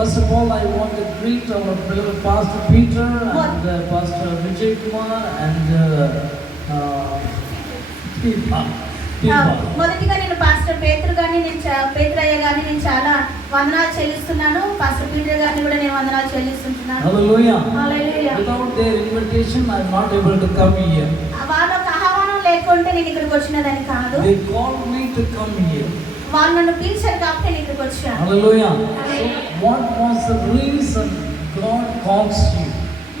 First of all, I want to greet our beloved Pastor Peter and Pastor Vijay Kumar and మొదటిగా నేను pastor పేతురు గారిని పేతురయ్య గారిని నేను చాలా వందనాలు చెల్లిస్తున్నాను. పాస్టర్ పీటర్ గారిని కూడా నేను వందనాలు చెల్లిస్తున్నాను. Hallelujah. Hallelujah. Without their invitation, I am not able to come here. వాళ్ళ ఆహ్వానం లేకుంటే నేను ఇక్కడికి వచ్చినదని కాదు. They called me to come here. వాళ్ళు నన్ను పిలిచారు కాబట్టి నేను ఇక్కడికి వచ్చాను. Hallelujah. So what was the reason God calls you?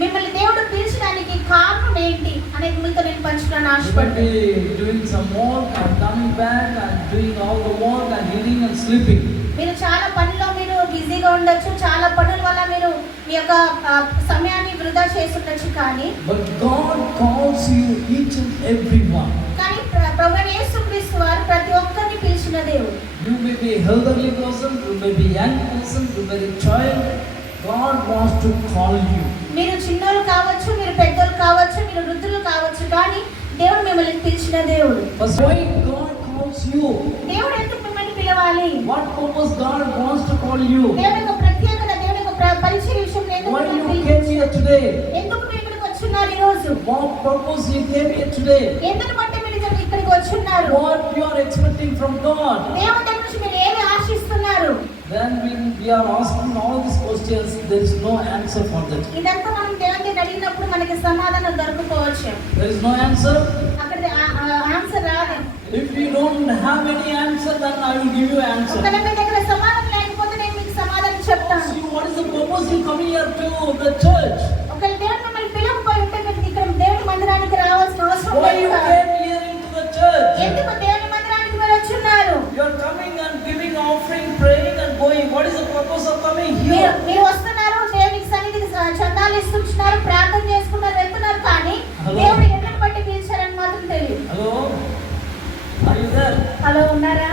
మిమ్మల్ని దేవుడు పిలిచడానికి కారణం ఏంటి అనేది మీతో నేను పంచుకోవాలని ఆశపడుతున్నాను. You might be doing some work and coming back and doing all the work and eating and sleeping. మీరు చాలా పనుల్లో మీరు బిజీగా ఉండొచ్చు, చాలా పనుల వల్ల మీరు మీ యొక్క సమయాన్ని వృధా చేస్తుండొచ్చు. కానీ But God calls you each and every one. కానీ ప్రభువైన యేసుక్రీస్తు వారు ప్రతి ఒక్కరిని పిలిచిన దేవుడు. You may be elderly person, you may be young person, you may be child. God wants to call you. మీరు చిన్నోళ్ళు కావచ్చు, మీరు పెద్దోళ్ళు కావచ్చు, మీరు వృద్ధులు కావచ్చు, కానీ దేవుడు మిమ్మల్ని పిలిచిన దేవుడు. But why God calls you? దేవుడు ఎందుకు మిమ్మల్ని పిలవాలి? What purpose God wants to call you? దేవుని యొక్క ప్రత్యేకత, దేవుని యొక్క పరిచయ విషయంలో ఎందుకు Why మిమ్మల్ని you came here today? ఎందుకు మీరు ఇక్కడికి వచ్చున్నారు ఈ రోజు? What purpose you came here today? ఎందుకు బట్టి మీరు ఇక్కడికి వచ్చున్నారు? What you are expecting from God? దేవుని దగ్గర నుంచి మీరు ఏమి ఆశిస్తున్నారు? Then we are asking all these questions, there is no answer for that. ఇదంతా మనం దేవుని అడిగినప్పుడు మనకి సమాధానం దొరకపోవచ్చు. There is no answer. అక్కడ ఆన్సర్ రాదు. If you don't have any answer, then I will give you answer. ఒకవేళ మీ దగ్గర సమాధానం లేకపోతే నేను మీకు సమాధానం చెప్తాను. See, what is the purpose you come here to the church? ఒకవేళ దేవుడు మిమ్మల్ని పిలవకపోయి ఉంటే మీరు ఇక్కడ దేవుని మందిరానికి రావాల్సిన అవసరం Why you లేదు. came here into the church? ఎందుకు దేవుని మందిరానికి మీరు వచ్చున్నారు? You are coming and giving offering, praying and going. What is the purpose of coming here? మీరు వస్తున్నారు, దేవునికి సన్నిధికి చందాలు ఇస్తున్నారు, ప్రార్థన చేసుకున్నారు, వెళ్తున్నారు, కానీ దేవుడు ఎందుకు బట్టి పిలిచారని మాత్రం తెలియదు. Hello? Are you there? Hello, ఉన్నారా?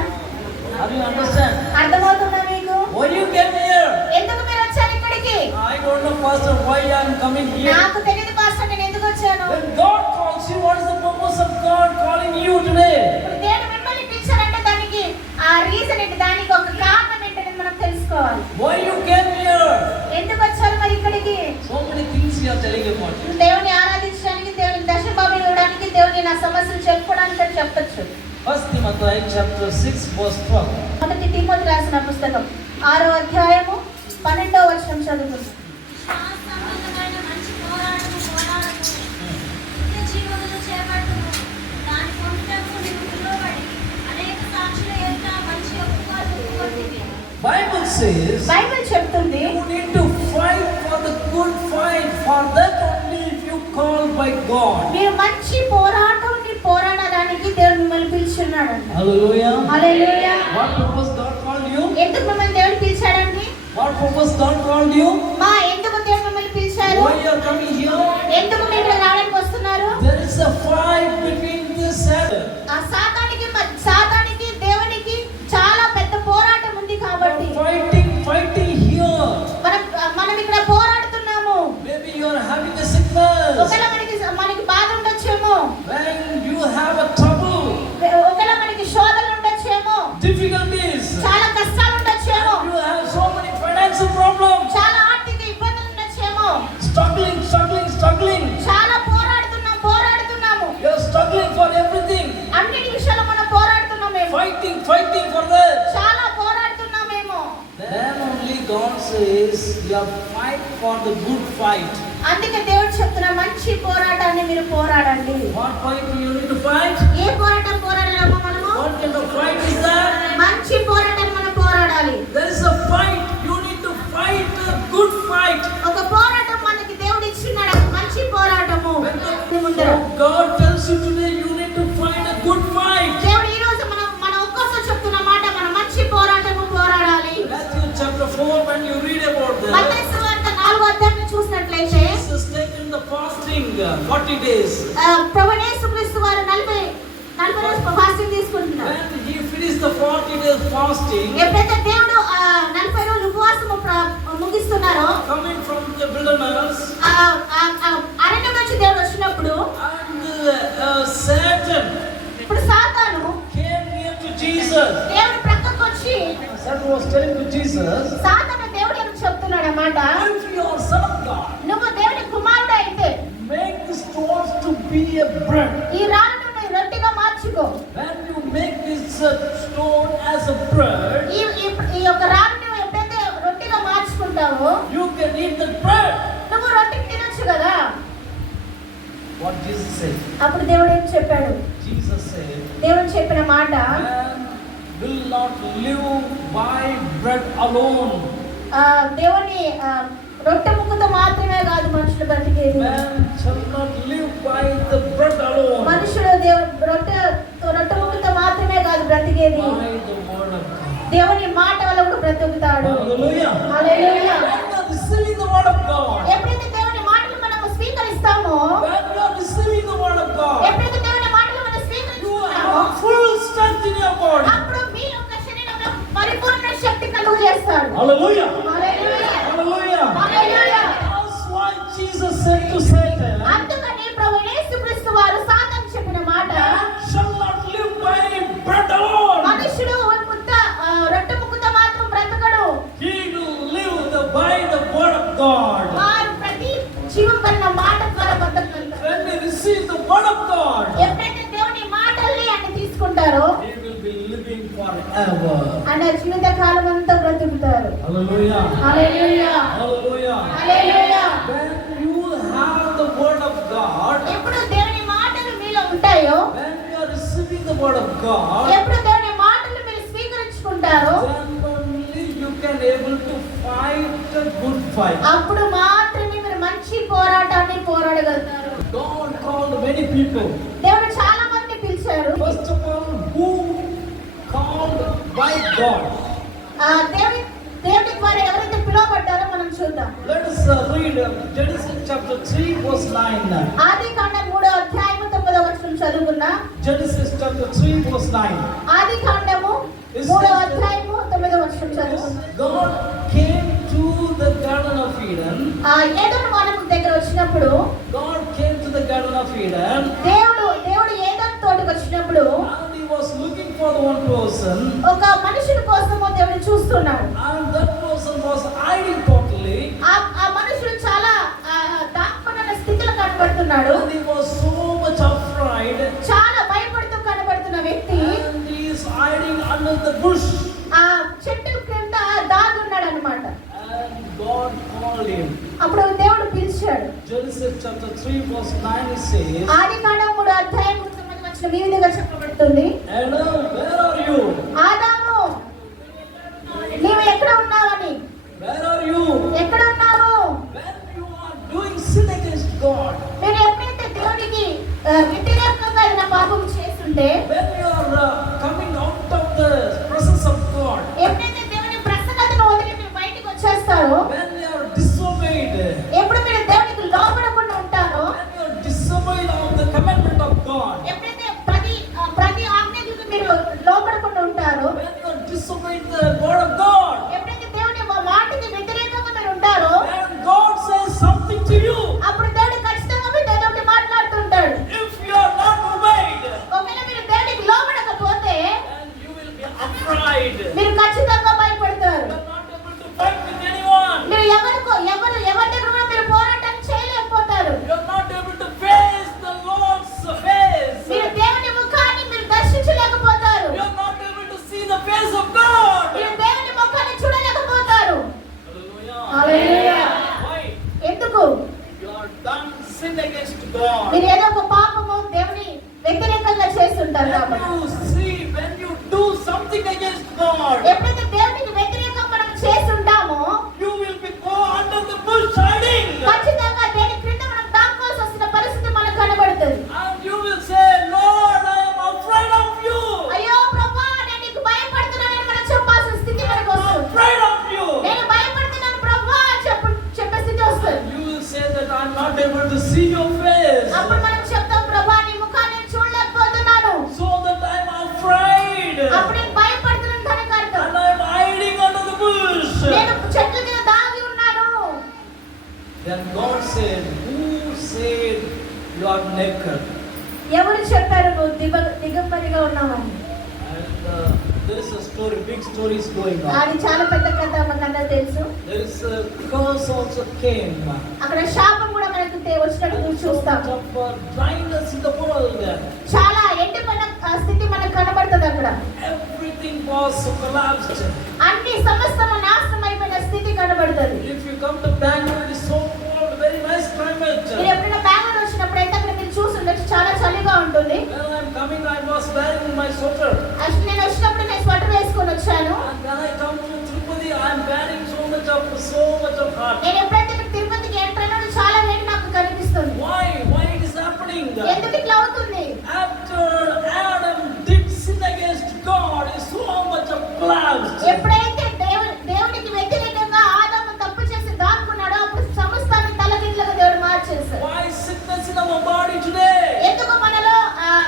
Are you understand? అర్థమవుతుందా మీకు? Why you came here? ఎందుకు మీరు వచ్చారు ఇక్కడికి? I don't know, Pastor, why I am coming here. నాకు తెలియదు పాస్టర్, నేను ఎందుకు వచ్చాను? When God calls you, what is the purpose of God calling you today? ఇప్పుడు దేవుడు మిమ్మల్ని పిలిచారంటే దానికి ఆ రీజన్ ఏంటి, దానికి ఒక కారణం ఏంటనేది మనం తెలుసుకోవాలి. Why you came here? ఎందుకు వచ్చారు మరి ఇక్కడికి? So many things we are telling about you. దేవుని ఆరాధించడానికి, దేవుని దశభాగం ఇవ్వడానికి, దేవుని నా సమస్యలు చెప్పుకోవడానికి అని చెప్పొచ్చు. 1 Timothy chapter 6 verse 12. మొదటి తిమోతి రాసిన పుస్తకం 6వ అధ్యాయము 12వ వచనం చదువుకుందాం. Bible says బైబిల్ చెప్తుంది, you need to fight for the good fight, for that only if you called by God. మీరు మంచి పోరాటాన్ని పోరాడడానికి దేవుడు మిమ్మల్ని పిలిచున్నాడంట. Hallelujah. Hallelujah. What purpose God called you? ఎందుకు మిమ్మల్ని దేవుడు పిలిచాడండి? What purpose God called you? ఎందుకు దేవుడు మిమ్మల్ని పిలిచారు? Why you are coming here? ఎందుకు మీరు ఇక్కడ రావడానికి వస్తున్నారు? There is a fight between this Satan. ఆ సాతానికి దేవునికి చాలా పెద్ద పోరాటం ఉంది కాబట్టి Fighting here. మనం ఇక్కడ పోరాడుతున్నాము. Maybe you are having a sickness. ఒకవేళ మనకి బాధ ఉండొచ్చేమో, When you have a trouble, ఒకవేళ మనకి శోధనలు ఉండొచ్చేమో, difficulties, చాలా కష్టాలు ఉండొచ్చేమో, you have so many financial problems, చాలా ఆర్థిక ఇబ్బందులు ఉండొచ్చేమో, struggling. చాలా పోరాడుతున్నాము. You are struggling for everything. అన్ని విషయాల్లో మనం పోరాడుతున్నామేమో, Fighting for that. చాలా పోరాడుతున్నామేమో. Then only God says you have fight for the good fight. అందుకే దేవుడు చెప్తున్న మంచి పోరాటాన్ని మీరు పోరాడండి. What fight you need to fight? ఏ పోరాటం పోరాడాలమ్మా మనము? What kind of fight is that? మంచి పోరాటాన్ని మనం పోరాడాలి. There is a fight. You need to fight a good fight. ఒక పోరాటం మనకి దేవుడు ఇచ్చినాడు, అది మంచి పోరాటము. So God tells you today you need to fight a good fight. దేవుడు ఈ రోజు మన ఒక్కొక్కరు చెప్తున్న మాట, మన మంచి పోరాటము పోరాడాలి. Matthew chapter 4, when you read about that, మత్తయి సువార్త 4వ అధ్యాయం చూసినట్లయితే Jesus taken the fasting 40 days. ప్రభువైన యేసుక్రీస్తు వారు 40 రోజులు ఫాస్టింగ్ తీసుకుంటున్నారు. When he finished the 40 days fasting, ఎప్పుడైతే దేవుడు 40 రోజులు ఉపవాసము ముగిస్తున్నారో, coming from the wilderness, అరణ్యం నుంచి దేవుడు వచ్చినప్పుడు, and Satan ఇప్పుడు సాతాను came near to Jesus. దేవుడు ప్రక్కకు వచ్చి Satan was telling to Jesus, సాతాను దేవుడు ఏమని చెప్తున్నాడు మాట, if you are son of God, నువ్వు దేవుని కుమారుడు అయితే make the stones to be a bread. ఈ రాళ్ళను నువ్వు రొట్టెగా మార్చుకో. When you make this stone as a bread, ఈ యొక్క రాళ్ళను నువ్వు ఎప్పుడైతే రొట్టెగా మార్చుకుంటావో you can eat the bread. నువ్వు రొట్టె తినొచ్చు కదా. What Jesus said? అప్పుడు దేవుడు ఏం చెప్పాడు? Jesus said, దేవుడు చెప్పిన మాట, man will not live by bread alone. దేవుని రొట్టె ముక్కతో మాత్రమే కాదు మనుషులు బ్రతికేది. Man shall not live by the bread alone. మనుషులు రొట్టె ముక్కతో మాత్రమే కాదు బ్రతికేది, By the word of God. దేవుని మాట వల్ల కూడా బ్రతుకుతాడు. Hallelujah. Hallelujah. When you are receiving the word of God, ఎప్పుడైతే దేవుని మాటలు మనము స్వీకరిస్తామో, when you are receiving the word of God, ఎప్పుడైతే దేవుని మాటలు మనం you స్వీకరిస్తామో, have full strength in your body. అప్పుడు మీ యొక్క శరీరంలో పరిపూర్ణ శక్తి కలుగు చేస్తాడు. Hallelujah. Hallelujah. Hallelujah. Hallelujah. That's why Jesus said to Satan, అందుకని ప్రభు యేసుక్రీస్తు వారు సాతాను చెప్పిన మాట, man shall not live by bread alone. మనుషుడు రొట్టె ముక్కతో మాత్రం బ్రతకడు, He will live by the word of God. వారు ప్రతి జీవం కన్న మాట ద్వారా బతకగలుగుతారు. When we receive the word of God, ఎప్పుడైతే దేవుని మాటల్ని అని తీసుకుంటారో he will be living forever. ఆయన జీవిత కాలం అంతా బ్రతుకుతారు. Hallelujah. Hallelujah. Hallelujah. Hallelujah. When you have the word of God, ఎప్పుడు దేవుని మాటలు మీలో ఉంటాయో, when you are receiving the word of God, ఎప్పుడు దేవుని మాటలు మీరు స్వీకరించుకుంటారో, then only you can able to fight a good fight. అప్పుడు మాత్రమే మీరు మంచి పోరాటాన్ని పోరాడగలుగుతారు. God called many people. దేవుడు చాలా మంది పిలిచారు. First of all, who called by God? దేవుని ద్వారా ఎవరైతే పిలువబడ్డారో మనం చూద్దాం. Let us read Genesis chapter 3 verse 9. ఆదికాండం 3వ అధ్యాయము 9వ వచనం చదువుకుందాం. Genesis chapter 3 verse 9. ఆదికాండము 3వ అధ్యాయము 9వ వచనం చదువుకుందాం. God came to the Garden of Eden. ఏదోను వనం దగ్గర వచ్చినప్పుడు, God came to the Garden of Eden. దేవుడు ఏదోను తోటకు వచ్చినప్పుడు And he was looking for one person. ఒక మనుషుడి కోసము దేవుడు చూస్తున్నాడు. And that person was hiding totally. ఆ మనుషుడు చాలా దాక్కున్న స్థితిలో కనబడుతున్నాడు. And he was so much afraid. చాలా భయపడుతూ కనబడుతున్న వ్యక్తి And he is hiding under the bush. ఆ చెట్టు క్రింద దాగున్నాడు అన్నమాట. And God called him. అప్పుడు దేవుడు పిలిచాడు. Genesis chapter 3 verse 9 says, ఆదికాండం 3వ అధ్యాయం 9వ వచనం ఈ విధంగా చెప్పబడుతుంది. Adam, where are you? ఆదాము, నీవు ఎక్కడ ఉన్నావని. Where are you? ఎక్కడ ఉన్నావు? When you are doing sin against God, మీరు ఎప్పుడైతే దేవునికి వ్యతిరేకంగా ఏదైనా పాపం చేస్తుంటే, when you are coming out of the presence of God, ఎప్పుడైతే దేవుని ప్రసన్నతను వదిలి మీరు బయటికి వచ్చేస్తారో, when you are disobeyed, ఎప్పుడు మీరు దేవునికి లోబడకుండా ఉంటారో, when you are disobeyed of the commandment of God, ఎప్పుడైతే ప్రతి ఆజ్ఞకు మీరు లోబడకుండా ఉంటారో, when you are disobeyed the word of God, ఎప్పుడైతే దేవుని మాటకి వ్యతిరేకంగా మీరు ఉంటారో, when God says something to you, అప్పుడు దేవుడు ఖచ్చితంగా మీతో ఏదో ఒకటి మాట్లాడుతుంటాడు. if you are not obeyed, ఒకవేళ మీరు దేవునికి లోబడకపోతే then you will be afraid. మీరు ఖచ్చితంగా భయపడతారు. You are not able to fight with anyone. మీరు ఎవరి దగ్గర కూడా మీరు పోరాటం చేయలేకపోతారు. You are not able to face the Lord's face. మీరు దేవుని ముఖాన్ని మీరు దర్శించలేకపోతారు. You are not able to see the face of God. మీరు దేవుని ముఖాన్ని చూడలేకపోతారు. Hallelujah. హల్లెలూయా. Why? ఎందుకు? You are done sin against God. మీరు ఏదో ఒక పాపము దేవుని వ్యతిరేకంగా చేస్తుంటారు కాబట్టి. When you do something against God, ఎప్పుడైతే దేవునికి వ్యతిరేకంగా మనం చేస్తుంటామో, you will be go under the bush hiding. ఖచ్చితంగా దేని క్రింద మనం దాక్కోవాల్సి వస్తున్న పరిస్థితి మనకు కనబడుతుంది. And you will say, Lord, I am afraid of you. అయ్యో ప్రభువా, నేను నీకు భయపడుతున్నానని మనం చెప్పాల్సిన స్థితి మనకు I am వస్తుంది. afraid of you. నేను భయపడుతున్నాను ప్రభువా చెప్పే స్థితి వస్తుంది. And you will say that I am not able to see your face. అప్పుడు మనం చెప్తాం, ప్రభువా నీ ముఖాన్ని నేను చూడలేకపోతున్నాను. So that I am afraid. అప్పుడు నేను భయపడుతున్నాను దానికి అర్థం. And I am hiding under the bush. నేను చెట్ల కింద దాగి ఉన్నాను. Then God said, who said you are naked? ఎవరు చెప్పారు నువ్వు దిగంబరిగా ఉన్నావని? And there is a story, big story is going on. అది చాలా పెద్ద కథ, మనకందరూ తెలుసు. There is a curse also came. అక్కడ శాపం కూడా మనకు వచ్చినట్టు చూస్తాం. So much of dryness in the world. చాలా ఎండిపోయిన స్థితి మనకు కనబడుతుంది అక్కడ. Everything was collapsed. అన్ని సమస్తము నాశనం అయిపోయిన స్థితి కనబడుతుంది. If you come to Bangalore, it is so cold, very nice climate. మీరు ఎప్పుడైనా బెంగళూరు వచ్చినప్పుడు అయితే అక్కడ మీరు చూస్తుండొచ్చు, చాలా చలిగా ఉంటుంది. When I am coming, I was wearing my sweater. అసలు నేను వచ్చినప్పుడు నేను స్వెటర్ వేసుకొని వచ్చాను. And when I come to Tirupati, I am wearing so much of hot. నేను ఎప్పుడైతే ఇక్కడ తిరుపతికి ఎంటర్ అయినా చాలా వేడి నాకు కనిపిస్తుంది. Why it is happening? ఎందుకు ఇట్లా అవుతుంది? After Adam did sin against God, is so much of collapsed. ఎప్పుడైతే దేవునికి వ్యతిరేకంగా ఆదాము తప్పు చేసి దాక్కున్నాడో అప్పుడు సమస్తాన్ని తలకిందులుగా దేవుడు మార్చేశాడు. Why sickness in our body today? ఎందుకు మనలో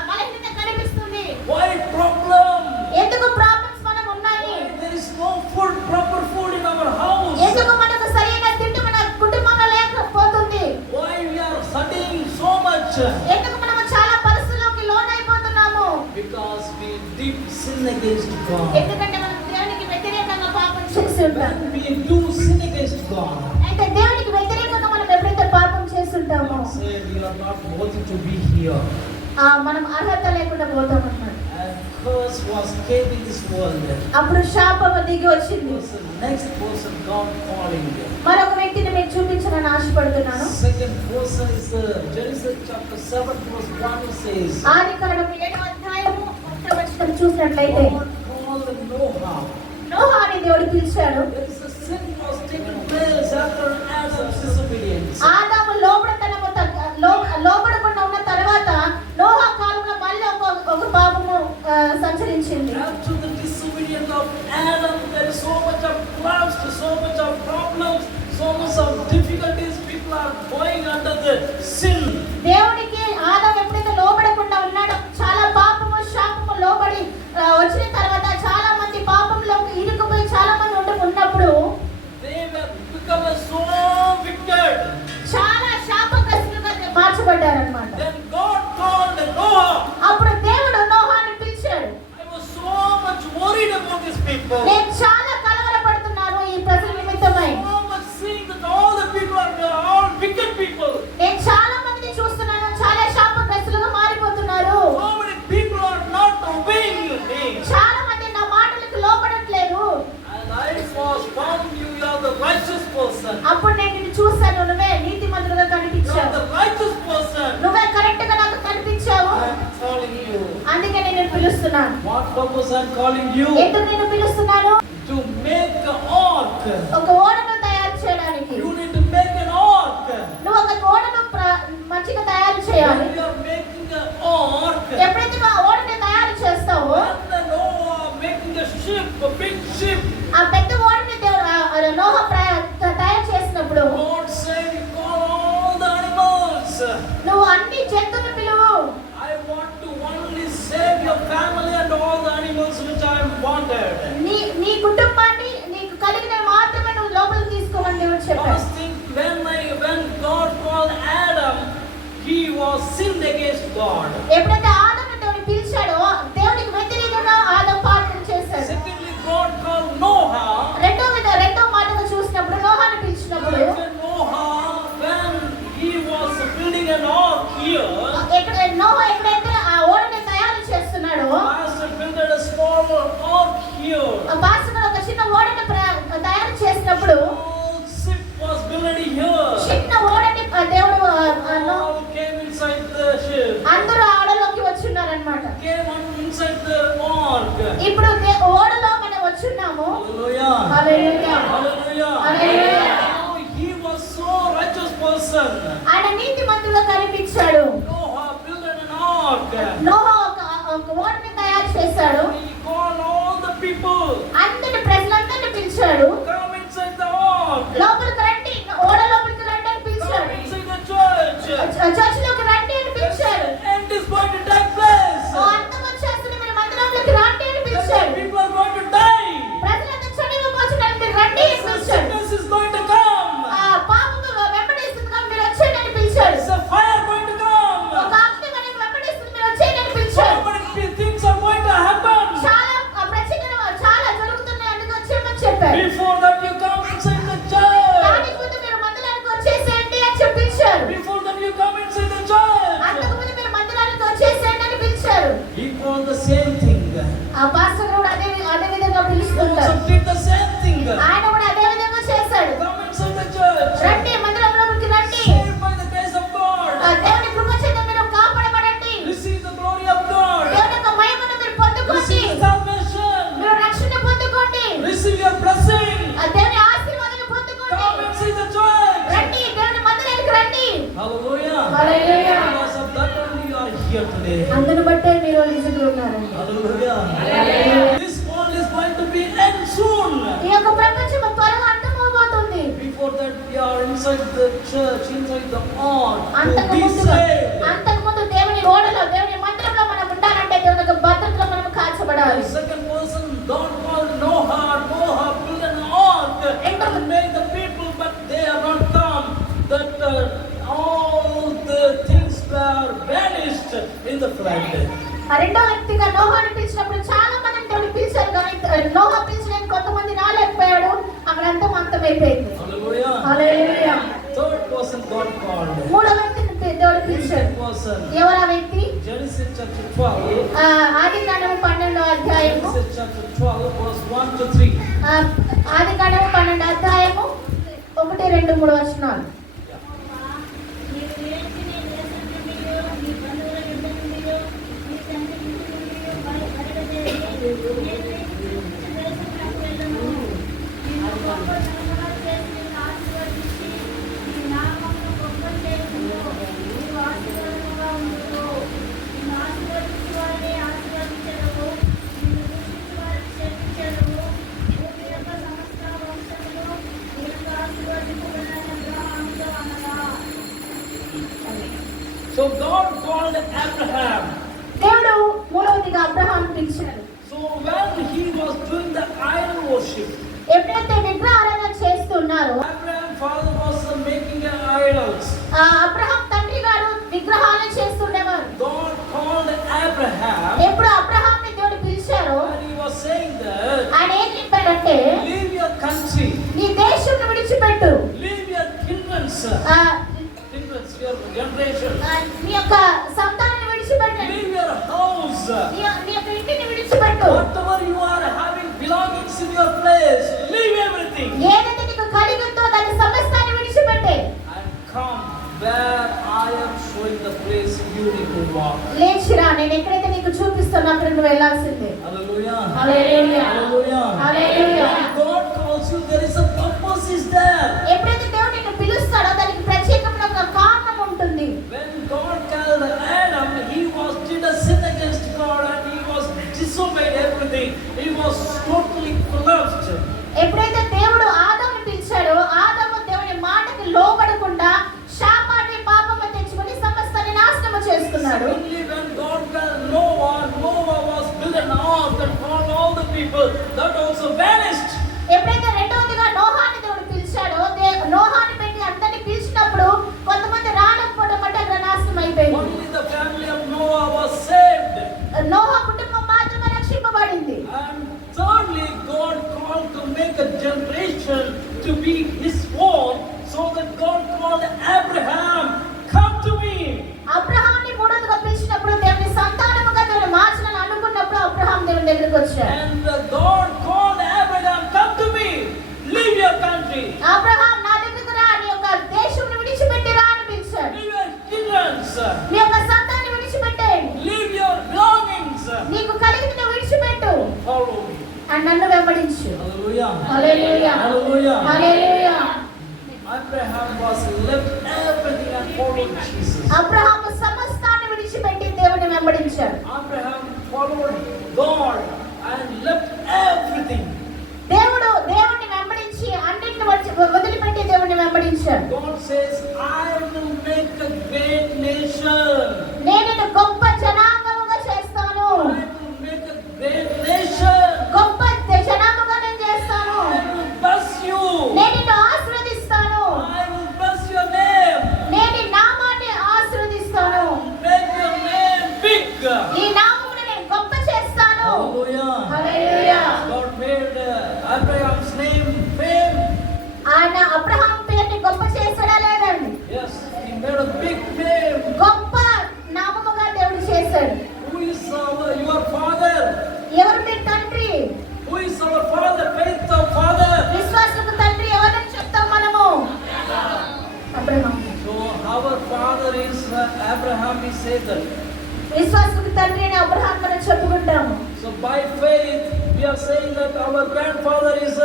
బలహీనత కనిపిస్తుంది? Why problem? ఎందుకు ప్రాబ్లమ్స్ మనకు ఉన్నాయి? There is no food, proper food in our house. ఎందుకు మనకు సరైన తిండి మన కుటుంబంలో లేకపోతుంది? Why we are studying so much? ఎందుకు మనము చాలా పరిస్థితుల్లోకి లోనైపోతున్నాము? Because we did sin against God. ఎందుకంటే మనం దేవునికి వ్యతిరేకంగా పాపం చేసి ఉంటాం. When we do sin against God, అయితే దేవునికి వ్యతిరేకంగా మనం ఎప్పుడైతే పాపం చేసి ఉంటామో say we are not worthy to be here. మనం అర్హత లేకుండా పోతాం అన్నమాట. And curse was came in this world. అప్పుడు శాపము దిగి వచ్చింది. Next person God calling. మరొక వ్యక్తిని మీకు చూపించాలని ఆశపడుతున్నాను. Second person is Genesis chapter 7 verse 1 says. ఆదికాండం 7వ అధ్యాయము 1వ వచనం చూసినట్లయితే God called Noah. నోహాని దేవుడు పిలిచాడు. There is a sin was taken place after Adam's disobedience. ఆదాము లోబడకుండా ఉన్న తర్వాత నోహా కాలంలో మళ్ళీ ఒక పాపము సంచరించింది. After the disobedience of Adam, there is so much of collapse, so much of problems, so much of difficulties. People are going under the sin. దేవునికి ఆదాము ఎప్పుడైతే లోబడకుండా ఉన్నాడో చాలా పాపము శాపము లోబడి వచ్చిన తర్వాత చాలా మంది పాపంలోకి ఇరుక్కుపోయి చాలా మంది ఉన్నప్పుడు They were become so wicked. చాలా శాపగ్రస్తులుగా మార్చబడ్డారన్నమాట. Then God called Noah. అప్పుడు దేవుడు నోహాని పిలిచాడు. I was so much worried about these people. నేను చాలా కలవరపడుతున్నాను ఈ ప్రజల నిమిత్తమై. So much seeing that all the people are all wicked people. నేను చాలా మందిని చూస్తున్నాను, చాలా శాపగ్రస్తులుగా మారిపోతున్నారు. So many people are not obeying me. చాలా మంది నా మాటలకు లోబడట్లేదు. And I was found you are the righteous person. అప్పుడు నేను నిన్ను చూశాను, నువ్వే నీతిమంతుడుగా You are కనిపించావు, the righteous person. నువ్వే కరెక్ట్ గా నాకు కనిపించావు. I am calling you. అందుకే నేను నిన్ను పిలుస్తున్నాను. What purpose I am calling you? ఎందుకు నేను పిలుస్తున్నాను? To make an ark. ఒక ఓడను తయారు చేయడానికి. You need to make an ark. నువ్వు ఒక ఓడను మంచిగా తయారు చేయాలి. When you are making an ark, ఎప్పుడైతే నువ్వు ఆ ఓడని తయారు చేస్తావో when the Noah making a ship, a big ship, ఆ పెద్ద ఓడని నోహ తయారు చేసినప్పుడు God said, you call all the animals. నువ్వు అన్ని జంతువులను పిలువు. I want to only save your family and all the animals which I am wanted. నీ కుటుంబాన్ని నీకు కలిగిన మాత్రమే నువ్వు లోపలికి తీసుకోమని దేవుడు చెప్పాడు. First thing, when God called Adam, he was sinned against God. ఎప్పుడైతే ఆదాము దేవుని పిలిచాడో దేవునికి వ్యతిరేకంగా ఆదాము పాపం చేశాడు. Secondly, God called Noah. రెండో మాటగా చూసినప్పుడు నోహాని పిలిచినప్పుడు When Noah, when he was building an ark here, Noah ఎప్పుడైతే ఆ ఓడని తయారు చేస్తున్నాడో Pastor built a small ark here. ఆ పాస్టర్ ఒక చిన్న ఓడని తయారు చేసినప్పుడు Small ship was built here. చిన్న ఓడని దేవుడు All came inside the ship. అందరూ ఆడలోకి వచ్చున్నారన్నమాట. Came on inside the ark. ఇప్పుడు ఓడలో మనం వచ్చున్నాము. Hallelujah. Hallelujah. Hallelujah. Hallelujah. Now he was so righteous person. ఆయన నీతిమంతుడుగా కనిపించాడు. Noah built an ark. Noah ఒక ఓడని తయారు చేశాడు. He called all the people. ప్రజలందరిని పిలిచాడు. Come inside the ark. లోపలికి రండి, ఓడ లోపలికి రండి అని Come పిలిచాడు. inside the church. చర్చిలోకి రండి అని పిలిచాడు. And is going to take place. అంతం వచ్చేస్తుంది, మీరు మందిరంలోకి రండి అని పిలిచాడు. People are going to die. ప్రజలంతా చనిపోవచ్చునండి, రండి అని పిలిచాడు. Sickness is going to come. పాపము వెంబడిస్తుంది కాబట్టి మీరు వచ్చేయండి అని పిలిచాడు. Is a fire going to come. ఒక అగ్ని మనల్ని వెంబడిస్తుంది, మీరు వచ్చేయండి అని పిలిచాడు. So many things are going to happen. చాలా జరుగుతున్నాయి, అందుకు వచ్చేయమని చెప్పాడు. Before that you come inside the church. here today. అందును బట్టే మీరు ఇక్కడ ఉన్నారండి. Hallelujah. This world is going to be end soon. ఈ యొక్క ప్రపంచం త్వరగా అంతమవబోతుంది. Before that, we are inside the church, inside the ark, to అంతకు be saved. ముందు దేవుని ఓడలో, దేవుని మందిరంలో మనం ఉండాలంటే దేవుని యొక్క భద్రతలో మనం కాచబడాలి. The second person, God called Noah built an ark and made the people, but they have not come. That all the things were vanished in the flood. ఆ రెండో వ్యక్తిగా నోహాను పిలిచినప్పుడు చాలా మందిని దేవుడు పిలిచారు, కానీ నోహా పిలిచిన కొంతమంది రాలేకపోయాడు. అక్కడ అంతమైపోయింది. Hallelujah. హల్లెలూయా. Third person God called. మూడో వ్యక్తిని దేవుడు పిలిచాడు. ఎవరు ఆ వ్యక్తి? Genesis chapter 12. ఆదికాండము 12వ అధ్యాయము. Genesis chapter 12 verse 1 to 3. ఆదికాండము 12వ అధ్యాయము 1, 2, 3 వచనాలు. So God called Abraham. దేవుడు మూడవదిగా అబ్రహామును పిలిచాడు. So when he was doing the idol worship, ఎప్పుడైతే విగ్రహారాధన చేస్తున్నారో, Abraham father was making idols. Abraham తండ్రి గారు విగ్రహాలను చేస్తుండేవారు. God called Abraham. ఎప్పుడు అబ్రహాంని దేవుడు పిలిచారో, And he was saying that, ఆయన ఏం చెప్పాడంటే, leave your country, నీ దేశం విడిచిపెట్టు, leave your kindreds, your generation, నీ యొక్క సంతానాన్ని విడిచిపెట్టండి, leave your house, నీ యొక్క ఇంటిని విడిచిపెట్టు, whatever you are having belongings in your place, leave everything ఏదైతే నీకు కలిగి ఉందో దాని సమస్తాన్ని విడిచిపెట్టే, and come where I am showing the place you need to walk. లేచిరా, నేను ఎక్కడైతే నీకు చూపిస్తానో అక్కడ నువ్వు వెళ్ళాల్సిందే. Hallelujah. Hallelujah. Hallelujah. Hallelujah. When God calls you, there is a purpose is there. ఎప్పుడైతే దేవుడు నిన్ను పిలుస్తాడో దానికి ప్రత్యేకమైన ఒక కారణం ఉంటుంది. When God called Adam, he did a sin against God and he was disobeyed everything. He was totally collapsed. ఎప్పుడైతే దేవుడు ఆదాముని పిలిచాడో, ఆదాము దేవుని మాటకి లోబడకుండా శాపాన్ని పాపము తెచ్చుకొని సమస్తాన్ని నాశనము చేసుకున్నాడు. Secondly, when God called Noah was built an ark and called all the people. That also vanished. ఎప్పుడైతే రెండవదిగా నోహాని దేవుడు పిలిచాడో, నోహాని పెట్టి అందరిని పిలిచినప్పుడు కొంతమంది రాలేకపోవడం అంటే అక్కడ నాశనం అయిపోయింది. Only the family of Noah was saved. Noah కుటుంబం మాత్రమే రక్షింపబడింది. And thirdly, God called to make a generation to be his own, so that God called Abraham, come to me. అబ్రహాంని మూడోదిగా పిలిచినప్పుడు దేవుని సంతానముగా దేవుని మార్చాలని అనుకున్నప్పుడు అబ్రహాం దేవుని దగ్గరికి వచ్చాడు. And God called Abraham, come to me, leave your country, Abraham నా దగ్గరికి రా, నీ యొక్క దేశంని విడిచిపెట్టి రా అని పిలిచాడు. leave your childrens, నీ యొక్క సంతానాన్ని విడిచిపెట్టేయండి, leave your belongings, నీకు కలిగింది విడిచిపెట్టు, follow me. అని నన్ను వెంబడించు. Hallelujah. Hallelujah. Hallelujah. Hallelujah. Abraham was left everything and followed Jesus. Abraham సమస్తాన్ని విడిచిపెట్టి దేవుని వెంబడించాడు. Abraham followed God and left everything. దేవుని వెంబడించి అన్నిటిని వదిలిపెట్టి దేవుని వెంబడించాడు. God says, I will make a great nation. నేను గొప్ప జనాంగముగా చేస్తాను. I will make a great nation. గొప్ప జనాంగముగా నేను చేస్తాను. I will bless you. నేను నిన్ను ఆశీర్వదిస్తాను. I will bless your name. నేను నీ నామాన్ని ఆశీర్వదిస్తాను. Make your name big. ఈ నామమును నేను గొప్ప చేస్తాను. Hallelujah. హల్లెలూయా. God made Abraham's name fame. ఆయన అబ్రహాం పేరుని గొప్ప చేసాడా లేదండి? Yes, he made a big name. గొప్ప నామముగా దేవుడు చేశాడు. Who is your father? ఎవరు మీ తండ్రి? Who is our father? Faith of father. విశ్వాసపు తండ్రి ఎవరని చెప్తాం మనము? Abraham. So our father is Abraham, we say that. విశ్వాసపు తండ్రి అని అబ్రహాం మనం చెప్పుకుంటాము. So by faith we are saying that our grandfather is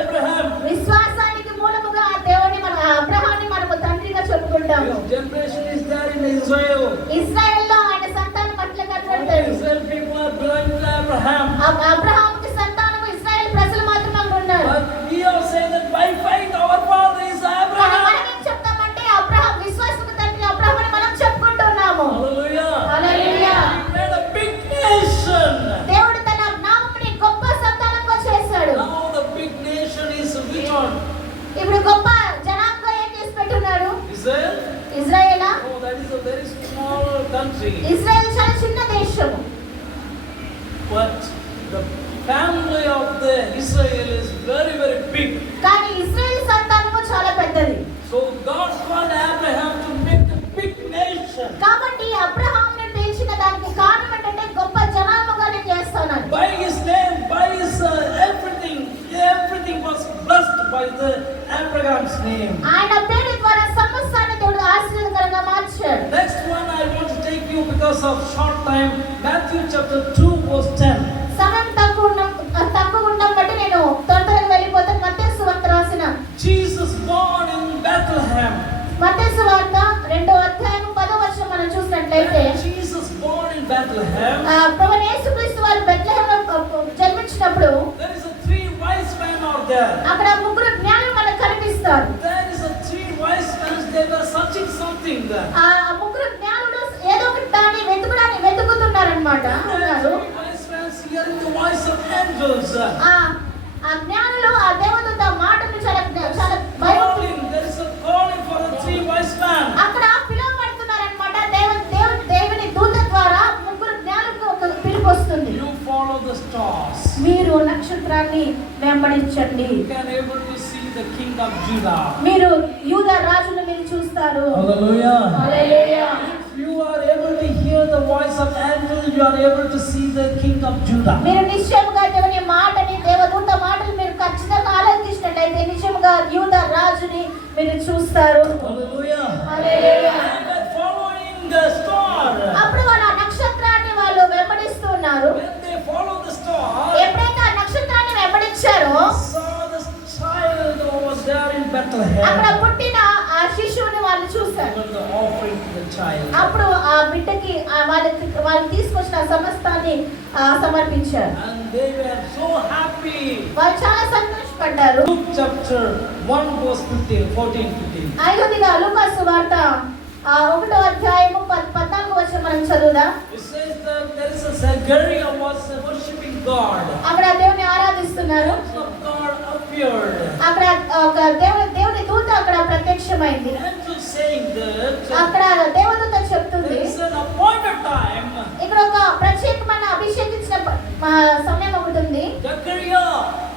Abraham. విశ్వాసానికి మూలముగా ఆ దేవుని మన అబ్రహాంని మనము తండ్రిగా చెప్పుకుంటాము. His generation is there in Israel. ఇశ్రాయేల్లో ఆయన సంతానం country, ఇజ్రాయెల్ చాలా చిన్న దేశము. but the family of the Israel is very, very big. కానీ ఇజ్రాయెల్ సంతానము చాలా పెద్దది. So God called Abraham to make a big nation. కాబట్టి అబ్రహాముని పిలిచిన దానికి కారణం ఏంటంటే గొప్ప జనాంగంగా నేను చేస్తాను. By his name, by his everything was blessed by the Abraham's name. ఆయన పేరు ద్వారా సమస్తాన్ని దేవుడు ఆశీర్వాదకరంగా మార్చాడు. Next one I want to take you because of short time. Matthew chapter 2 verse 10. సమయం తక్కువ ఉండడం బట్టి నేను తొందరగా వెళ్ళిపోతాను. మత్తయి సువార్త రాసిన Jesus born in Bethlehem. మత్తయి సువార్త 2వ అధ్యాయం 10వ వచనం మనం చూసినట్లయితే Jesus born in Bethlehem. ప్రభువైన యేసుక్రీస్తు వారు బెత్లెహేములో జన్మించినప్పుడు There is a three wise men out there. అక్కడ ముగ్గురు జ్ఞానులు మనకు కనిపిస్తారు. There is a three wise men. They were searching something there. ఆ ముగ్గురు జ్ఞానులు ఏదో ఒకటి దాన్ని వెతుకుతున్నారన్నమాట. Three wise men hearing the voice of angels. ఆ జ్ఞానులు ఆ దేవదూత మాటలు చాలా Calling. There is a calling for the three wise men. అక్కడ పిలువబడుతున్నారన్నమాట. దేవుని దూత ద్వారా ముగ్గురు జ్ఞానులకు ఒక పిలుపు వస్తుంది. You follow the stars. మీరు నక్షత్రాన్ని వెంబడించండి. You can able to see the king of Judah. మీరు యూదా రాజును మీరు చూస్తారు. Hallelujah. Hallelujah. If you are able to hear the voice of angel, you are able to see the king of Judah. మీరు నిశ్చయముగా దేవుని మాటని దేవదూత మాటలు మీరు ఖచ్చితంగా ఆలకించినట్లయితే నిశ్చయముగా యూదా రాజుని మీరు చూస్తారు. Hallelujah. Hallelujah. They were following the star. అప్పుడు వాళ్ళ నక్షత్రాన్ని వాళ్ళు వెంబడిస్తున్నారు. When they follow the star, ఎప్పుడైతే ఆ నక్షత్రాన్ని వెంబడించారో saw the child over there in Bethlehem. అక్కడ పుట్టిన ఆ శిశువుని వాళ్ళు చూశారు. Given the offering to the child. అప్పుడు ఆ బిడ్డకి వాళ్ళు తీసుకొచ్చిన సమస్తాన్ని సమర్పించారు. And they were so happy. వాళ్ళు చాలా సంతోషపడ్డారు. Luke chapter 1 verse 14. ఐదవదిగా లూకా సువార్త 1వ అధ్యాయము 14వ వచనం మనం చదువుదాం. It says that there is a Zechariah was worshiping God. అక్కడ దేవుని ఆరాధిస్తున్నారు. The angel of God appeared. అక్కడ ఒక దేవుని దూత అక్కడ ప్రత్యక్షమైంది. The angel saying that అక్కడ దేవదూత చెప్తుంది there is an appointed time. ఇక్కడ ఒక ప్రత్యేకమైన అభిషేకించిన సమయం ఒకటి ఉంది. Zechariah,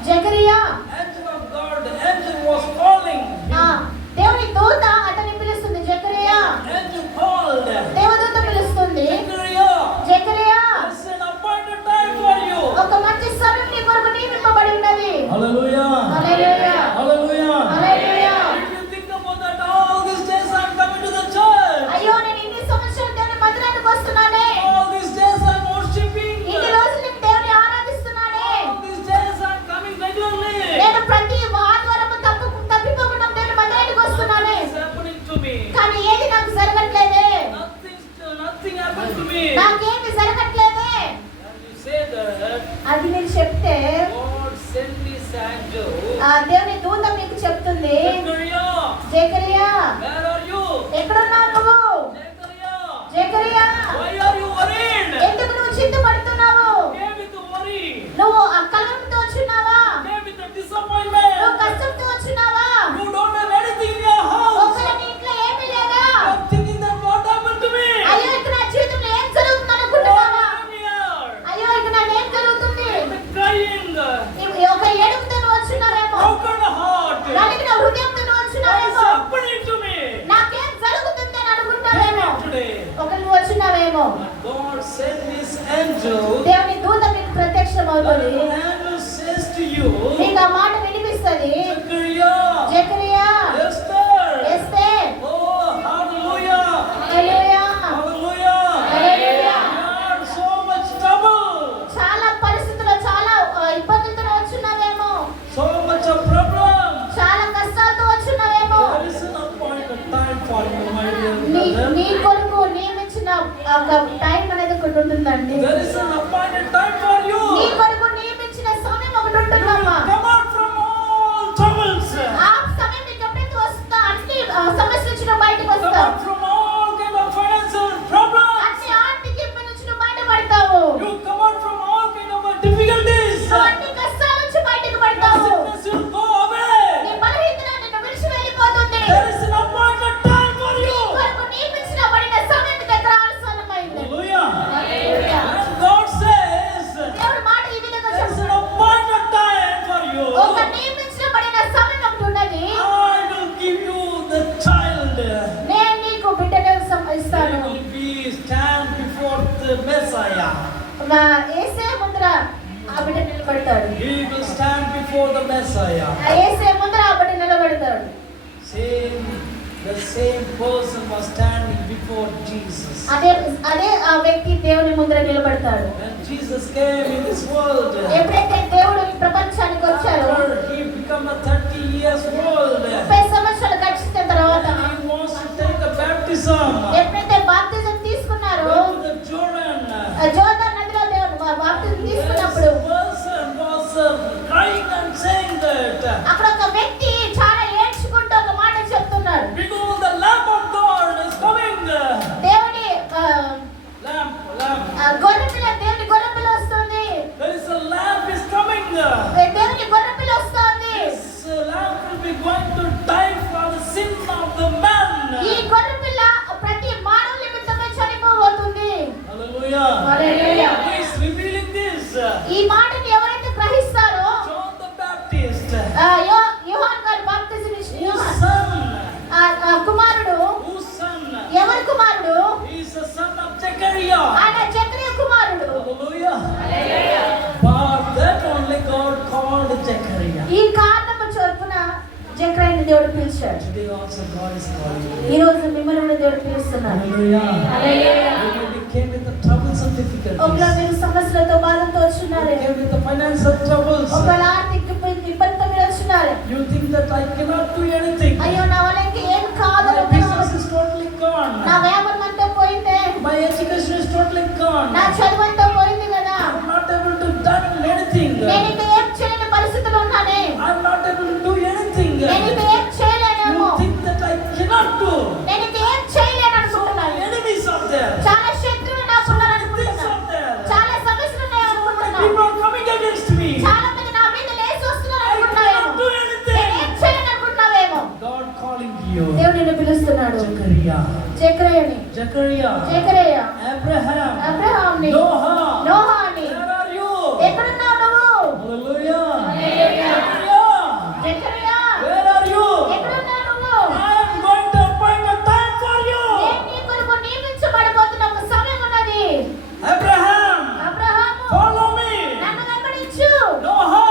Zechariah angel of God, the angel was calling him. దేవుని దూత అతన్ని పిలుస్తుంది. Zechariah Angel called. దేవదూత పిలుస్తుంది. Zechariah, Zechariah there is an appointed time for you. ఒక మంచి సమయం నీ కొరకు నియమింపబడి ఉన్నది. Hallelujah. Hallelujah. Hallelujah. Hallelujah. If you think about that, all these days I'm coming to the church. అయ్యో నేను ఇన్ని సంవత్సరాలు దేవుని మందిరానికి వస్తున్నానే. All these days I'm worshiping. ఇన్ని రోజులు నేను దేవుని ఆరాధిస్తున్నానే. All these days I'm coming regularly. నేను ప్రతి ఆదివారం తప్పిపోకుండా దేవుని మందిరానికి వస్తున్నానే. Nothing is happening to me. కానీ ఏది నాకు జరగట్లేదే. Nothing happened to me. నాకేమి జరగట్లేదే. And you say that అది నేను చెప్తే God sent this angel. ఆ దేవుని దూత మీకు చెప్తుంది. Zechariah, Zechariah where are you? ఎక్కడున్నావు నువ్వు? Zechariah, Zechariah why are you worried? ఎందుకు నువ్వు చింతపడుతున్నావు? Came with the worry. నువ్వు ఆ కలవరంతో వచ్చున్నావా? Came with the disappointment. నువ్వు కష్టంతో వచ్చున్నావా? You don't have anything in your house. ఒకవేళ నీ ఇంట్లో ఏమీ లేదా? You are thinking that what happened to me? అయ్యో ఇక నా జీవితంలో ఏం జరుగుతుంది అనుకుంటున్నావా? What happened here? అయ్యో ఇక నాకేం జరుగుతుంది? The crying, ఒక ఏడుపుతో నువ్వు వచ్చున్నావేమో. broken heart. నలిగిన హృదయంతో నువ్వు What is వచ్చున్నావేమో. happening to me? నాకేం జరుగుతుంది అని అనుకుంటున్నావేమో. Today, ఒక నువ్వు వచ్చున్నావేమో. God sent His angel. దేవుని దూత మీకు ప్రత్యక్షమవుతుంది. The angel says to you, నీకు ఆ మాట వినిపిస్తుంది. Zechariah, Zechariah Esther. Esther Oh, hallelujah. Hallelujah Hallelujah. Hallelujah. You are so much trouble. చాలా పరిస్థితుల్లో చాలా ఇబ్బందులతో వచ్చున్నావేమో. So much of problem. చాలా కష్టాలతో వచ్చున్నావేమో. There is an appointed time for you, my dear నీ brother. కొరకు నియమించిన ఒక టైం అనేది ఒకటి ఉంటుందండి. There is an appointed time for you. నీ కొరకు నియమించిన సమయం ఒకటి ఉంటుందమ్మా. Come out from all troubles. ఆ సమయం నీకు ఎప్పుడైతే వస్తుందో అన్ని సమస్యల నుంచి నువ్వు బయటకు Come వస్తావు. out from all kind of financial problems. అన్ని ఆర్థిక ఇబ్బందుల నుంచి నువ్వు బయటపడతావు. You come out from all kind of difficulties. నువ్వు అన్ని కష్టాల నుంచి బయటకు పడతావు. Your sickness will go away. నీ బలహీనత నిన్ను విడిచి వెళ్ళిపోతుంది. There is an appointed time for నీ you. కొరకు నియమించబడిన సమయం దగ్గర ఆలస్యమై Messiah. యేసే ముందర ఆ బిడ్డ నిలబడతాడు. He will stand before the Messiah. యేసే ముందర ఆ బిడ్డ నిలబడతాడు. The same person was standing before Jesus. అదే ఆ వ్యక్తి దేవుని ముందర నిలబడతాడు. When Jesus came in this world, ఎప్పుడైతే దేవుడు ఈ ప్రపంచానికి వచ్చారో, he became a 30 years old. 30 సంవత్సరాలు గడిచిన తర్వాత he wants to take the baptism. ఎప్పుడైతే బాప్తిజం తీసుకున్నారో, the Jordan. జోర్దాను నదిలో దేవుడు బాప్తిజం తీసుకున్నప్పుడు person was crying and saying that అక్కడ ఒక వ్యక్తి చాలా ఏడ్చుకుంటూ ఒక మాట చెప్తున్నాడు. because the Lamb of God is coming. దేవుని Lamb. గొర్రెపిల్ల, దేవుని గొర్రెపిల్ల వస్తుంది. There is a lamb is coming. దేవుని గొర్రెపిల్ల వస్తుంది. This lamb will be going to die for the sin of the man. ఈ గొర్రెపిల్ల ప్రతి మానవుని నిమిత్తమై చనిపోబోతుంది. Hallelujah. Hallelujah. Who is revealing this? ఈ మాటని ఎవరైతే గ్రహిస్తారో, John the Baptist. యోహాను గారు బాప్తిజం ఇచ్చిన Whose son? కుమారుడు. Whose son? ఎవరి కుమారుడు? He is the son of Zechariah. ఆయన జకరియా కుమారుడు. Hallelujah. But that only God called Zechariah. ఈ కారణము చొప్పున జకరియని దేవుడు పిలిచాడు. Today also God is calling you. ఈ రోజు మిమ్మల్ని కూడా దేవుడు పిలుస్తున్నాడు. Hallelujah. Hallelujah. You came with the troubles and difficulties. ఒకవేళ మీరు సమస్యలతో బాధతో వచ్చున్నారు, You came with the financial troubles. ఒకవేళ ఆర్థిక ఇబ్బందితో మీరు వచ్చున్నారు. You think that I cannot do anything. అయ్యో నా వల్ల ఏం కాదు, My business is totally gone. నా వ్యాపారం అంతా పోయిందే, My education is totally gone. నా చదువు అంతా పోయింది కదా, I'm not able to do anything. నేను ఇంకా ఏం చేయలేని పరిస్థితిలో ఉన్నానే, I'm not able to do anything. నేను ఇంకా ఏం చేయలేనేమో, You think that I cannot do. నేను ఇంకా ఏం చేయలేను So my అనుకుంటున్నాను. enemies are there. చాలా శత్రువులు నాకు ఉన్నారు Things అనుకుంటున్నాను. are there. చాలా సమస్యలు ఉన్నాయి అనుకుంటున్నాను. People are coming against me. చాలా మంది నా మీద లేచి వస్తున్నారు I అనుకుంటున్నావేమో, cannot do నేను anything. ఏం చేయలేను అనుకుంటున్నావేమో. God calling you. దేవుడు నిన్ను పిలుస్తున్నాడు. Zechariah. జకరియని, Zechariah, Abraham. అబ్రహాంని, Noah. నోహాని. Where are you? ఎక్కడున్నావు నువ్వు? Hallelujah. Hallelujah. Zechariah. Zechariah, Where are you? ఎక్కడున్నావు నువ్వు? I am going to appoint a time for you. నేను నీ కొరకు నియమించబడబోతున్న ఒక సమయం ఉన్నది. Abraham. Abraham, Follow me. నన్ను వెంబడించు. Noah.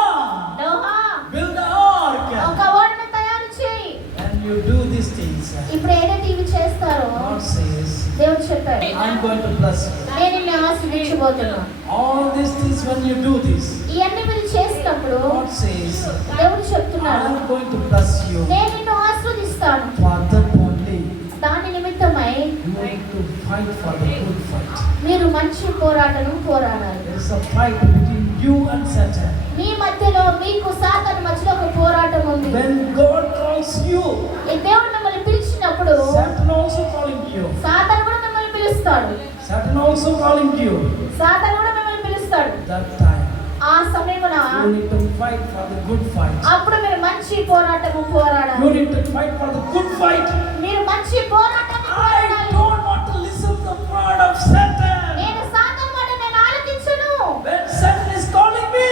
Noah, Build the ark. ఒక ఓడను తయారు చేయి. And you do these things. ఇప్పుడు ఏదైతే ఇవి చేస్తారో God says, దేవుడు చెప్పాడు, I am going to bless you. నేను నిన్ను ఆశీర్వదించబోతున్నా. All these things, when you do this, ఇవన్నీ మీరు చేసినప్పుడు God says, దేవుడు I చెప్తున్నాడు, am going to bless you. నేను నిన్ను ఆశీర్వదిస్తాను. For that only, దాని నిమిత్తమై you need to fight for the good fight. మీరు మంచి పోరాటం పోరాడాలి. There is a fight between you and Satan. మీ మధ్యలో మీకు సాతాను మధ్యలో ఒక పోరాటం ఉంది. When God calls you, ఈ దేవుడు మిమ్మల్ని పిలిచినప్పుడు Satan also calling you. సాతాను కూడా మిమ్మల్ని పిలుస్తాడు. Satan also calling you. సాతాను కూడా మిమ్మల్ని పిలుస్తాడు. That time, ఆ సమయమున you need to fight for the good fight. అప్పుడు మీరు మంచి పోరాటము పోరాడాలి. You need to fight for the good fight. మీరు మంచి పోరాటాన్ని I పోరాడాలి. don't want to listen to the word of Satan. నేను సాతాను మాట నేను ఆలకించను. When Satan is calling me,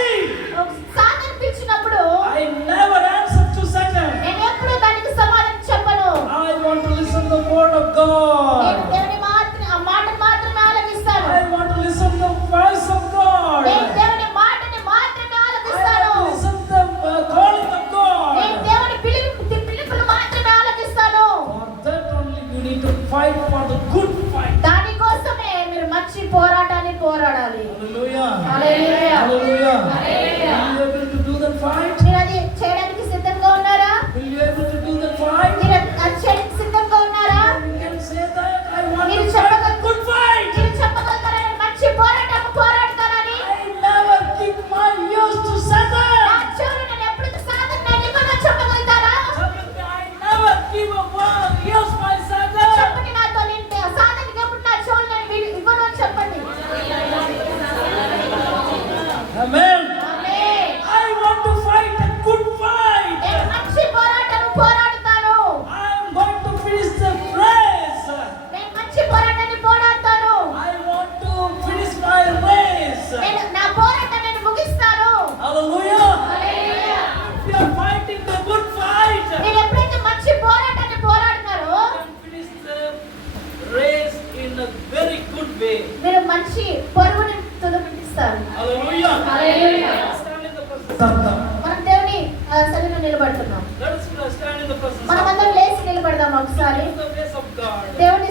సాతాను పిలిచినప్పుడు I never answer to Satan. నేను ఎప్పుడూ దానికి సమాధానం చెప్పను. I want to listen to the word of నేను God. దేవుని ఆ మాటను మాత్రమే ఆలకిస్తాను. I want to listen to the voice of God. నేను దేవుని మాటని మాత్రమే I ఆలకిస్తాను. want to listen to the calling of నేను God. దేవుని పిలుపులు మాత్రమే ఆలకిస్తాను. For that only you need to fight for the good fight. దానికోసమే మీరు మంచి పోరాటాన్ని పోరాడాలి. Hallelujah. Hallelujah. Hallelujah. Hallelujah. Will you able to do that fight? మీరు అది చేయడానికి సిద్ధంగా ఉన్నారా? Will you able to do that fight? మీరు అది చేయడానికి సిద్ధంగా ఉన్నారా? You can say that I want మీరు to fight చెప్పగల- a good fight. మీరు చెప్పగలుగుతారా? నేను మంచి పోరాటం పోరాడతానని. I never give my ears to నా Satan. చెవులు నేను ఎప్పుడు సాధన నేను ఇవ్వనని చెప్పగలుగుతారా? I never give a word ears my Satan. చెప్పండి నాతో, నేను సాధనకి ఎప్పుడు నా చెవులు నేను ఇవ్వను అని చెప్పండి. Amen. Amen. I want to fight a good fight. నేను మంచి పోరాటం పోరాడతాను. I am going to finish the race. నేను మంచి పోరాటాన్ని పోరాడతాను. I want to finish my race. నేను నా పోరాటం నేను ముగిస్తాను. Hallelujah. Hallelujah. If you are fighting the good fight, మీరు ఎప్పుడైతే మంచి పోరాటాన్ని పోరాడతారో you can finish the race in a very good way. మీరు మంచి పొరుగుని తుదముట్టిస్తారు. Hallelujah. Hallelujah. Stand in the presence of God. మనం దేవుని సన్నిధిలో నిలబడుతున్నాం. Let us stand in the presence of మనమందరం God. లేచి నిలబడదాం ఒకసారి. In the face of God. దేవుని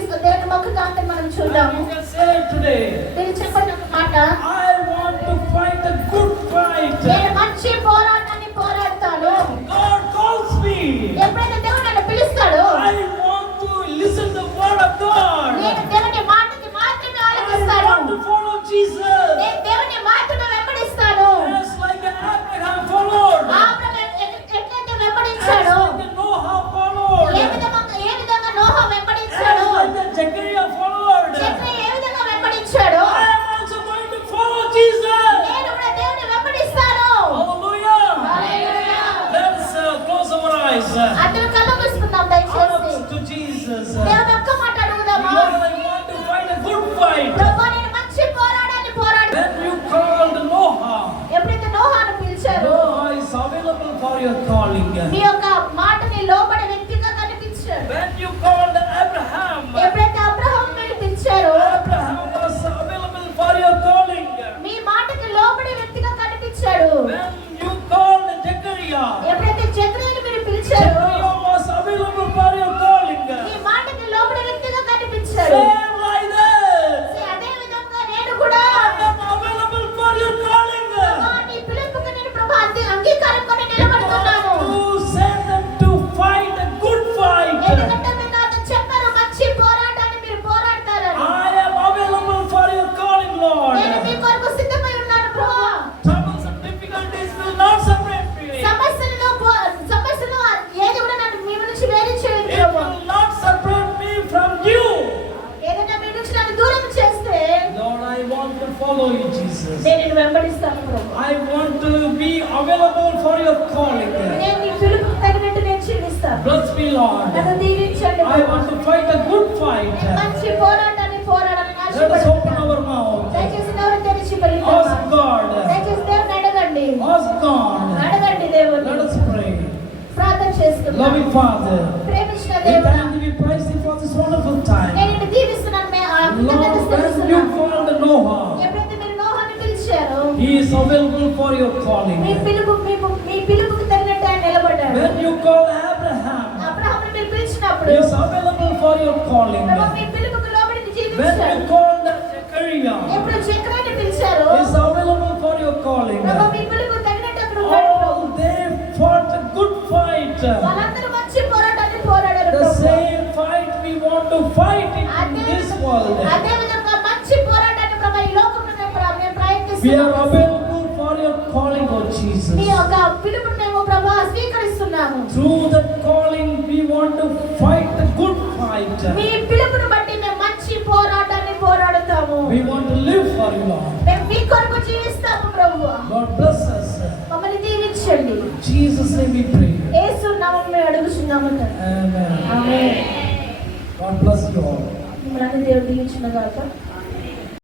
ముఖకాంతి మనం చూద్దాము. And you can say today, మీరు చెప్పండి ఒక మాట. I want to fight a good fight. నేను మంచి పోరాటాన్ని పోరాడతాను. God calls me. ఎప్పుడైతే దేవుడు నన్ను పిలుస్తాడో I want to listen the word of God. నేను దేవుని మాటకి మాత్రమే I ఆలకిస్తాను. want to follow Jesus. నేను దేవుని మాటను వెంబడిస్తాను. Just like Abraham followed. Abraham ఎట్లయితే వెంబడించాడో, As like Noah followed. ఏ విధంగా నోహ వెంబడించాడో, As like Zechariah followed. Zechariah ఏ విధంగా వెంబడించాడో, I am also going to follow Jesus. నేను కూడా దేవుని వెంబడిస్తాను. Hallelujah. Hallelujah. Let's close our eyes. అందరూ కళ్ళు మూసుకుందాం దయచేసి. Up to Jesus. దేవుని ఒక్క మాట అడుగుదామా? Lord, I want to fight a good fight. ప్రభువా, నేను మంచి పోరాటాన్ని పోరాడు. When you called Noah, ఎప్పుడైతే నోహాను పిలిచారో, Noah is available for your calling. మీ యొక్క మాటని లోబడే వ్యక్తిగా కనిపించాడు. When you called Abraham, ఎప్పుడైతే అబ్రహాము మీరు పిలిచారో, Abraham was available for your calling. మీ మాటకి లోబడే వ్యక్తిగా కనిపించాడు. When you called Zechariah, ఎప్పుడైతే జకరియను మీరు పిలిచారో, Zechariah was available for your calling. మీ మాటకి లోబడే వ్యక్తిగా కనిపించాడు. Same like this. అదే విధంగా నేను కూడా I am available for your calling. ప్రభా, నీ పిలుపుకి నేను ప్రభా అంగీకారం కొని నిలబడుతున్నాను. To send them to fight a good fight. ఎందుకంటే మీరు నాతో చెప్పారు మంచి పోరాటాన్ని మీరు పోరాడతారని. I am available for your calling, Lord. నేను మీ కొరకు సిద్ధమై ఉన్నాను ప్రభా. Troubles and difficulties will not separate me. సమస్యలు ఏది కూడా నన్ను మీ నుంచి వేరు చేయదు It ప్రభా. will not separate me from you. ఏదైనా మీ నుంచి నన్ను దూరం చేస్తే Lord, I want to follow you, Jesus. నేను నిన్ను వెంబడిస్తాను ప్రభా. I want to be available for your calling. నేను నీ పిలుపుకి తగినట్టు నేను జీవిస్తాను. Bless me, Lord. నన్ను దీవించండి I ప్రభా. want to fight a good fight. మంచి పోరాటాన్ని పోరాడాలని Let us open ఆశపడుతున్నాను. our mouth. దయచేసి నోరు తెరిచి Ask పలుకుదామా? God. దయచేసి దేవుని అడగండి. Ask God. అడగండి దేవుని. Let us pray. ప్రార్థన చేసుకుందాం. Loving Father, ప్రేమించిన we దేవుడా, thank you, we praise you for this wonderful time. నేను నిన్ను దీవిస్తున్నాను. Lord, when you called Noah, ఎప్పుడైతే మీరు నోహాను పిలిచారో, he is available for your calling. మీ పిలుపుకి తగినట్టు ఆయన నిలబడ్డాడు. When you called Abraham, అబ్రహామును మీరు పిలిచినప్పుడు he is available for your calling. ప్రభు మీ పిలుపుకి లోబడి When జీవించాడు. you called Zechariah, ఎప్పుడు జకరియను పిలిచారో, he is available for your calling. ప్రభు మీ పిలుపుకి తగినట్టు అక్కడ ఉన్నాడు ప్రభు. Oh, they fought a good fight. వాళ్ళందరూ మంచి పోరాటాన్ని పోరాడారు The Prabhu. same fight we want to fight in this world. అదే విధంగా మంచి పోరాటాన్ని ప్రభు ఈ లోకంలో మేము We are ప్రయత్నిస్తున్నాము. available for your calling, oh Jesus. మీ యొక్క పిలుపుని మేము ప్రభు స్వీకరిస్తున్నాము. Through that calling, we want to fight the good fight. మీ పిలుపుని బట్టి మేము మంచి పోరాటాన్ని పోరాడుతాము. We want to live for you, Lord. మేము మీ కొరకు జీవిస్తాము ప్రభు. Lord, bless us. మమ్మల్ని దీవించండి. In Jesus' name we pray. యేసు నామములో మేము అడుగుచున్నాము తండ్రి. Amen. Amen. God bless you all. మిమ్మల్ని దేవుడు దీవించును గాక.